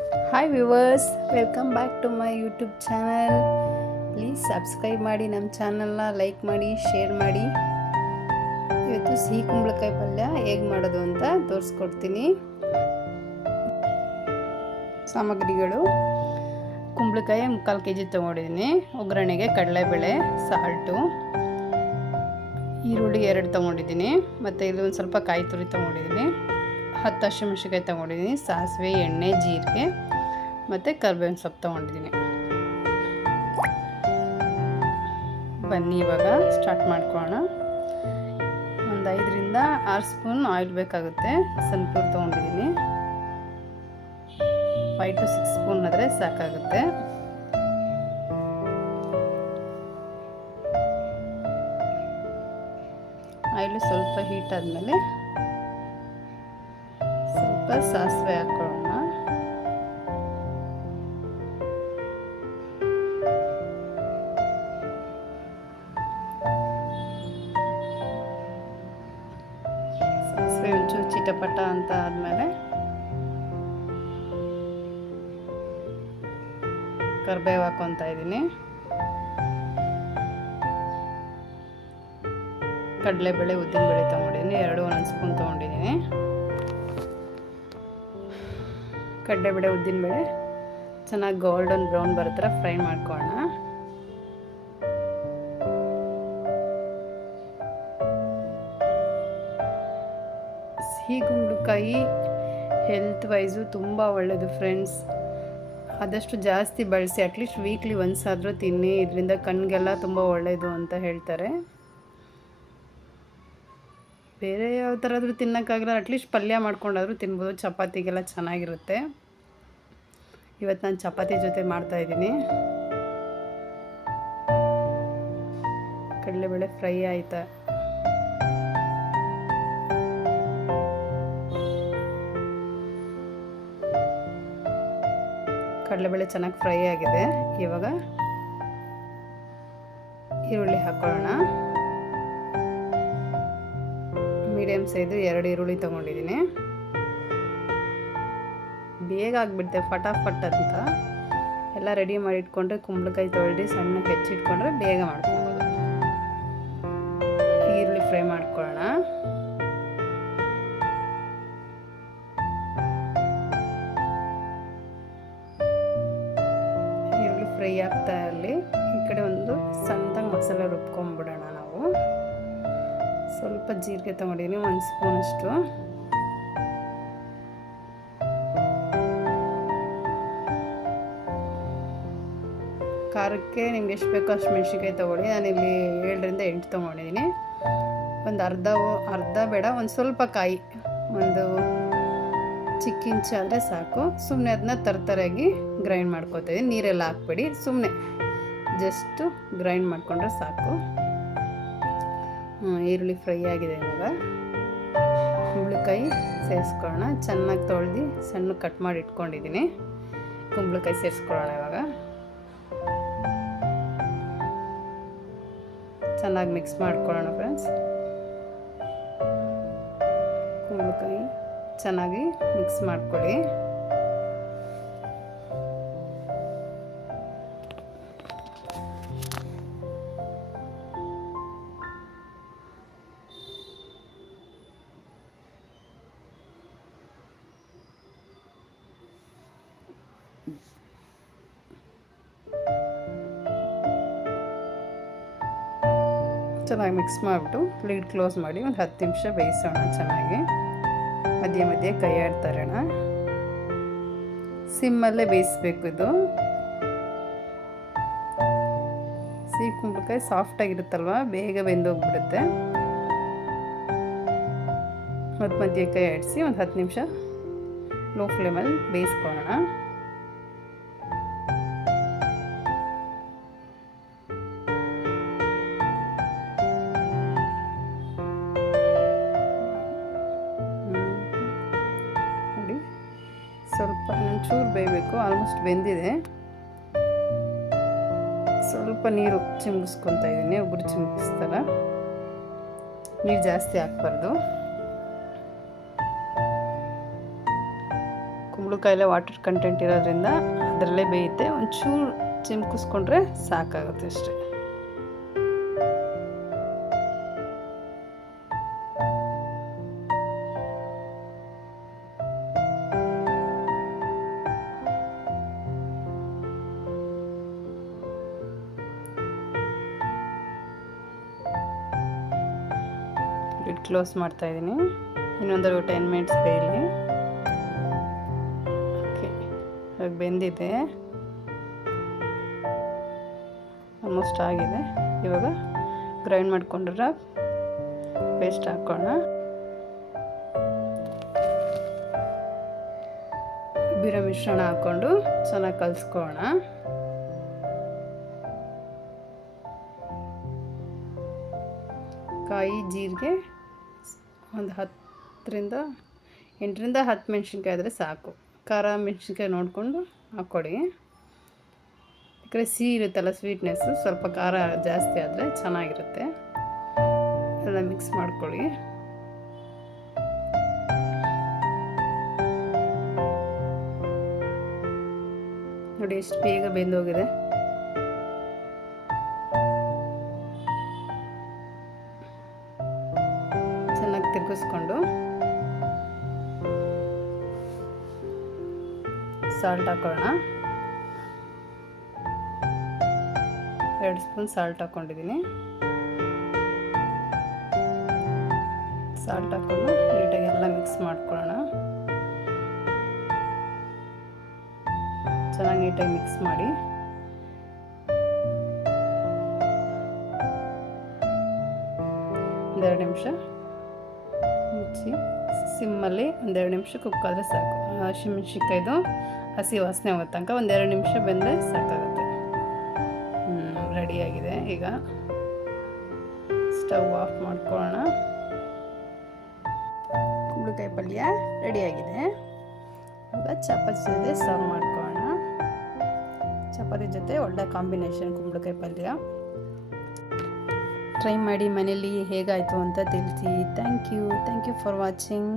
Hi viewers, welcome back to my YouTube channel. Please subscribe ಮಾಡಿ, ನಮ್ಮ ಚಾನಲ್ನ like ಮಾಡಿ, ಶೇರ್ ಮಾಡಿ. ಇವತ್ತು ಸಿಹಿ ಕುಂಬಳಕಾಯಿ ಪಲ್ಯ ಹೇಗೆ ಮಾಡೋದು ಅಂತ ತೋರಿಸ್ಕೊಡ್ತೀನಿ. ಸಾಮಗ್ರಿಗಳು: ಕುಂಬಳಕಾಯಿ 3/4 kg ತೊಗೊಂಡಿದ್ದೀನಿ. ಒಗ್ಗರಣೆಗೆ ಕಡಲೆಬೇಳೆ, ಸಾಲ್ಟು, ಈರುಳ್ಳಿ 2 ತೊಗೊಂಡಿದ್ದೀನಿ. ಮತ್ತು ಇಲ್ಲಿ ಒಂದು ಸ್ವಲ್ಪ ಕಾಯಿ ತುರಿ ತೊಗೊಂಡಿದ್ದೀನಿ. 10 ಹಸಿಮೆಣಸಿನಕಾಯಿ ತೊಗೊಂಡಿದ್ದೀನಿ. ಸಾಸಿವೆ, ಎಣ್ಣೆ, ಜೀರಿಗೆ ಮತ್ತು ಕರಿಬೇವಿನ ಸೊಪ್ಪು ತೊಗೊಂಡಿದ್ದೀನಿ. ಬನ್ನಿ ಇವಾಗ ಸ್ಟಾರ್ಟ್ ಮಾಡ್ಕೊಳ್ಳೋಣ. ಒಂದು 5ರಿಂದ 6 ಸ್ಪೂನ್ ಆಯಿಲ್ ಬೇಕಾಗುತ್ತೆ. ಸನ್ಫ್ಲವರ್ ತೊಗೊಂಡಿದ್ದೀನಿ. 5 to 6 ಸ್ಪೂನ್ ಆದರೆ ಸಾಕಾಗುತ್ತೆ. ಆಯಿಲು ಸ್ವಲ್ಪ ಹೀಟ್ ಆದಮೇಲೆ ಸ್ವಲ್ಪ ಸಾಸಿವೆ ಹಾಕೊಳ್ಳೋಣ. ಸಾಸಿವೆ ಒಂಚೂರು ಚಿಟಪಟ ಅಂತ ಆದಮೇಲೆ ಕರಿಬೇವು ಹಾಕೊತಾ ಇದ್ದೀನಿ. ಕಡಲೆಬೇಳೆ, ಉದ್ದಿನಬೇಳೆ ತೊಗೊಂಡಿದ್ದೀನಿ. 2 1 ಸ್ಪೂನ್ ತೊಗೊಂಡಿದ್ದೀನಿ. ಕಡಲೆಬೇಳೆ, ಉದ್ದಿನಬೇಳೆ ಚೆನ್ನಾಗಿ ಗೋಲ್ಡನ್ ಬ್ರೌನ್ ಬರೋ ಥರ ಫ್ರೈ ಮಾಡ್ಕೊಳ್ಳೋಣ. ಸಿಹಿ ಕುಂಬಳಕಾಯಿ ಹೆಲ್ತ್ ವೈಸು ತುಂಬ ಒಳ್ಳೆಯದು ಫ್ರೆಂಡ್ಸ್. ಆದಷ್ಟು ಜಾಸ್ತಿ ಬಳಸಿ, ಅಟ್ಲೀಸ್ಟ್ ವೀಕ್ಲಿ ಒನ್ಸ್ ಆದರೂ ತಿನ್ನಿ. ಇದರಿಂದ ಕಣ್ಣಿಗೆಲ್ಲ ತುಂಬ ಒಳ್ಳೆಯದು ಅಂತ ಹೇಳ್ತಾರೆ. ಬೇರೆ ಯಾವ ಥರ ಆದರೂ ತಿನ್ನೋಕ್ಕಾಗಲ್ಲ, ಅಟ್ಲೀಸ್ಟ್ ಪಲ್ಯ ಮಾಡ್ಕೊಂಡಾದರೂ ತಿನ್ಬೋದು. ಚಪಾತಿಗೆಲ್ಲ ಚೆನ್ನಾಗಿರುತ್ತೆ. ಇವತ್ತು ನಾನು ಚಪಾತಿ ಜೊತೆ ಮಾಡ್ತಾಯಿದ್ದೀನಿ. ಕಡಲೆಬೇಳೆ ಫ್ರೈ ಆಯಿತಾ? ಕಡಲೆಬೇಳೆ ಚೆನ್ನಾಗಿ ಫ್ರೈ ಆಗಿದೆ. ಇವಾಗ ಈರುಳ್ಳಿ ಹಾಕೊಳ್ಳೋಣ. ಮೀಡಿಯಮ್ ಸೈಜು 2 ಈರುಳ್ಳಿ ತೊಗೊಂಡಿದ್ದೀನಿ. ಬೇಗ ಆಗಿಬಿಡುತ್ತೆ, ಫಟಾಫಟ್ ಅಂತ. ಎಲ್ಲ ರೆಡಿ ಮಾಡಿ ಇಟ್ಕೊಂಡ್ರೆ, ಕುಂಬಳಕಾಯಿ ತೊಳೆದು ಸಣ್ಣಗೆ ಹೆಚ್ಚಿಟ್ಕೊಂಡ್ರೆ ಬೇಗ ಮಾಡ್ಕೊಬೋದು. ಈರುಳ್ಳಿ ಫ್ರೈ ಮಾಡ್ಕೊಳ್ಳೋಣ. ಈರುಳ್ಳಿ ಫ್ರೈ ಆಗ್ತಾ ಇರಲಿ. ಈ ಕಡೆ ಒಂದು ಸಣ್ಣದಾಗಿ ಮಸಾಲೆ ರುಬ್ಕೊಂಡ್ಬಿಡೋಣ ನಾವು. ಸ್ವಲ್ಪ ಜೀರಿಗೆ ತೊಗೊಂಡಿದ್ದೀನಿ, 1 ಸ್ಪೂನಷ್ಟು. ಖಾರಕ್ಕೆ ನಿಮ್ಗೆ ಎಷ್ಟು ಬೇಕೋ ಅಷ್ಟು ಮೆಣಸಿನ್ಕಾಯಿ ತೊಗೊಳ್ಳಿ. ನಾನಿಲ್ಲಿ 7ರಿಂದ 8 ತೊಗೊಂಡಿದ್ದೀನಿ. ಒಂದು ಅರ್ಧ ಬೇಡ, ಒಂದು ಸ್ವಲ್ಪ ಕಾಯಿ, ಒಂದು ಚಿಕ್ಕ ಇಂಚು ಆದರೆ ಸಾಕು. ಸುಮ್ಮನೆ ಅದನ್ನ ತರತರಾಗಿ ಗ್ರೈಂಡ್ ಮಾಡ್ಕೊತಾಯಿದ್ದೀನಿ. ನೀರೆಲ್ಲ ಹಾಕ್ಬೇಡಿ, ಸುಮ್ಮನೆ ಜಸ್ಟು ಗ್ರೈಂಡ್ ಮಾಡಿಕೊಂಡ್ರೆ ಸಾಕು. ಈರುಳ್ಳಿ ಫ್ರೈ ಆಗಿದೆ. ಇವಾಗ ಕುಂಬಳಕಾಯಿ ಸೇರಿಸ್ಕೊಳ್ಳೋಣ. ಚೆನ್ನಾಗಿ ತೊಳೆದು ಸಣ್ಣ ಕಟ್ ಮಾಡಿ ಇಟ್ಕೊಂಡಿದ್ದೀನಿ. ಕುಂಬಳಕಾಯಿ ಸೇರಿಸ್ಕೊಳ್ಳೋಣ. ಇವಾಗ ಚೆನ್ನಾಗಿ ಮಿಕ್ಸ್ ಮಾಡ್ಕೊಳ್ಳೋಣ ಫ್ರೆಂಡ್ಸ್. ಕುಂಬಳಕಾಯಿ ಚೆನ್ನಾಗಿ ಮಿಕ್ಸ್ ಮಾಡ್ಕೊಳ್ಳಿ. ಚೆನ್ನಾಗಿ ಮಿಕ್ಸ್ ಮಾಡಿಬಿಟ್ಟು ಲಿಡ್ ಕ್ಲೋಸ್ ಮಾಡಿ ಒಂದು 10 ನಿಮಿಷ ಬೇಯಿಸೋಣ. ಚೆನ್ನಾಗಿ ಮಧ್ಯೆ ಮಧ್ಯೆ ಕೈ ಆಡ್ತಾ ಇರೋಣ. ಸಿಮ್ಮಲ್ಲೇ ಬೇಯಿಸ್ಬೇಕು. ಇದು ಸಿಹಿ ಕುಂಬಳಕಾಯಿ ಸಾಫ್ಟಾಗಿರುತ್ತಲ್ವ, ಬೇಗ ಬೆಂದೋಗ್ಬಿಡುತ್ತೆ. ಮತ್ತು ಮಧ್ಯೆ ಕೈ ಆಡಿಸಿ ಒಂದು 10 ನಿಮಿಷ ಲೋ ಫ್ಲೇಮಲ್ಲಿ ಬೇಯಿಸ್ಕೊಳ್ಳೋಣ. ಸ್ವಲ್ಪ ಒಂಚೂರು ಬೇಯಬೇಕು. ಆಲ್ಮೋಸ್ಟ್ ಬೆಂದಿದೆ. ಸ್ವಲ್ಪ ನೀರು ಚಿಮುಕಿಸ್ಕೊತಾ ಇದ್ದೀನಿ. ಒಬ್ಬರು ಚಿಮುಕಿಸ್ತಾರೆ, ನೀರು ಜಾಸ್ತಿ ಹಾಕ್ಬಾರ್ದು. ಕುಂಬಳಕಾಯಲ್ಲೇ ವಾಟರ್ ಕಂಟೆಂಟ್ ಇರೋದ್ರಿಂದ ಅದರಲ್ಲೇ ಬೇಯುತ್ತೆ. ಒಂಚೂರು ಚಿಮ್ಕಿಸ್ಕೊಂಡ್ರೆ ಸಾಕಾಗುತ್ತೆ ಅಷ್ಟೇ. ಲಿಡ್ ಕ್ಲೋಸ್ ಮಾಡ್ತಾ ಇದ್ದೀನಿ. ಇನ್ನೊಂದು 10 ಮಿನಿಟ್ಸ್ ಬೇಯಲಿ. ಓಕೆ, ಇವಾಗ ಬೆಂದಿದೆ, ಆಲ್ಮೋಸ್ಟ್ ಆಗಿದೆ. ಇವಾಗ ಗ್ರೈಂಡ್ ಮಾಡ್ಕೊಂಡಿರೋ ಪೇಸ್ಟ್ ಹಾಕೋಣ. ರುಬ್ಬಿರೋ ಮಿಶ್ರಣ ಹಾಕ್ಕೊಂಡು ಚೆನ್ನಾಗಿ ಕಲಿಸ್ಕೊಳ್ಳೋಣ. ಕಾಯಿ, ಜೀರಿಗೆ ಒಂದು 8ರಿಂದ 10 ಮೆಣಸಿನ್ಕಾಯಿ ಆದರೆ ಸಾಕು. ಖಾರ ಮೆಣಸಿನ್ಕಾಯಿ ನೋಡಿಕೊಂಡು ಹಾಕ್ಕೊಡಿ. ಯಾಕಂದರೆ ಸಿಹಿ ಇರುತ್ತಲ್ಲ, ಸ್ವೀಟ್ನೆಸ್ಸು, ಸ್ವಲ್ಪ ಖಾರ ಜಾಸ್ತಿ ಆದರೆ ಚೆನ್ನಾಗಿರುತ್ತೆ. ಎಲ್ಲ ಮಿಕ್ಸ್ ಮಾಡ್ಕೊಳ್ಳಿ. ನೋಡಿ ಎಷ್ಟು ಬೇಗ ಬೆಂದೋಗಿದೆ. ಚೆನ್ನಾಗಿ ತಿರುಗಿಸ್ಕೊಂಡು ಸಾಲ್ಟ್ ಹಾಕೊಳ್ಳೋಣ. 2 ಸ್ಪೂನ್ ಸಾಲ್ಟ್ ಹಾಕ್ಕೊಂಡಿದ್ದೀನಿ. ಸಾಲ್ಟ್ ಹಾಕ್ಕೊಂಡು ನೀಟಾಗಿ ಎಲ್ಲ ಮಿಕ್ಸ್ ಮಾಡ್ಕೊಳ್ಳೋಣ. ಚೆನ್ನಾಗಿ ನೀಟಾಗಿ ಮಿಕ್ಸ್ ಮಾಡಿ ಒಂದೆರಡು ನಿಮಿಷ ಮುಚ್ಚಿ ಸಿಮ್ಮಲ್ಲಿ 1-2 ನಿಮಿಷ ಕುಕ್ ಆದರೆ ಸಾಕು. ಹಸಿಮೆಣ್ಸಿನ್ಕಾಯ್ದು ಹಸಿ ವಾಸನೆ ಹೋಗೋ ತನಕ 1-2 ನಿಮಿಷ ಬೆಂದರೆ ಸಾಕಾಗುತ್ತೆ. ರೆಡಿಯಾಗಿದೆ. ಈಗ ಸ್ಟವ್ ಆಫ್ ಮಾಡ್ಕೊಳ್ಳೋಣ. ಕುಂಬಳಕಾಯಿ ಪಲ್ಯ ರೆಡಿಯಾಗಿದೆ. ಈಗ ಚಪಾತಿ ಜೊತೆ ಸರ್ವ್ ಮಾಡ್ಕೊಳ್ಳೋಣ. ಚಪಾತಿ ಜೊತೆ ಒಳ್ಳೆ ಕಾಂಬಿನೇಷನ್ ಕುಂಬಳಕಾಯಿ ಪಲ್ಯ. ಟ್ರೈ ಮಾಡಿ, ಮನೇಲಿ ಹೇಗಾಯಿತು ಅಂತ ತಿಳಿಸಿ. Thank you for watching.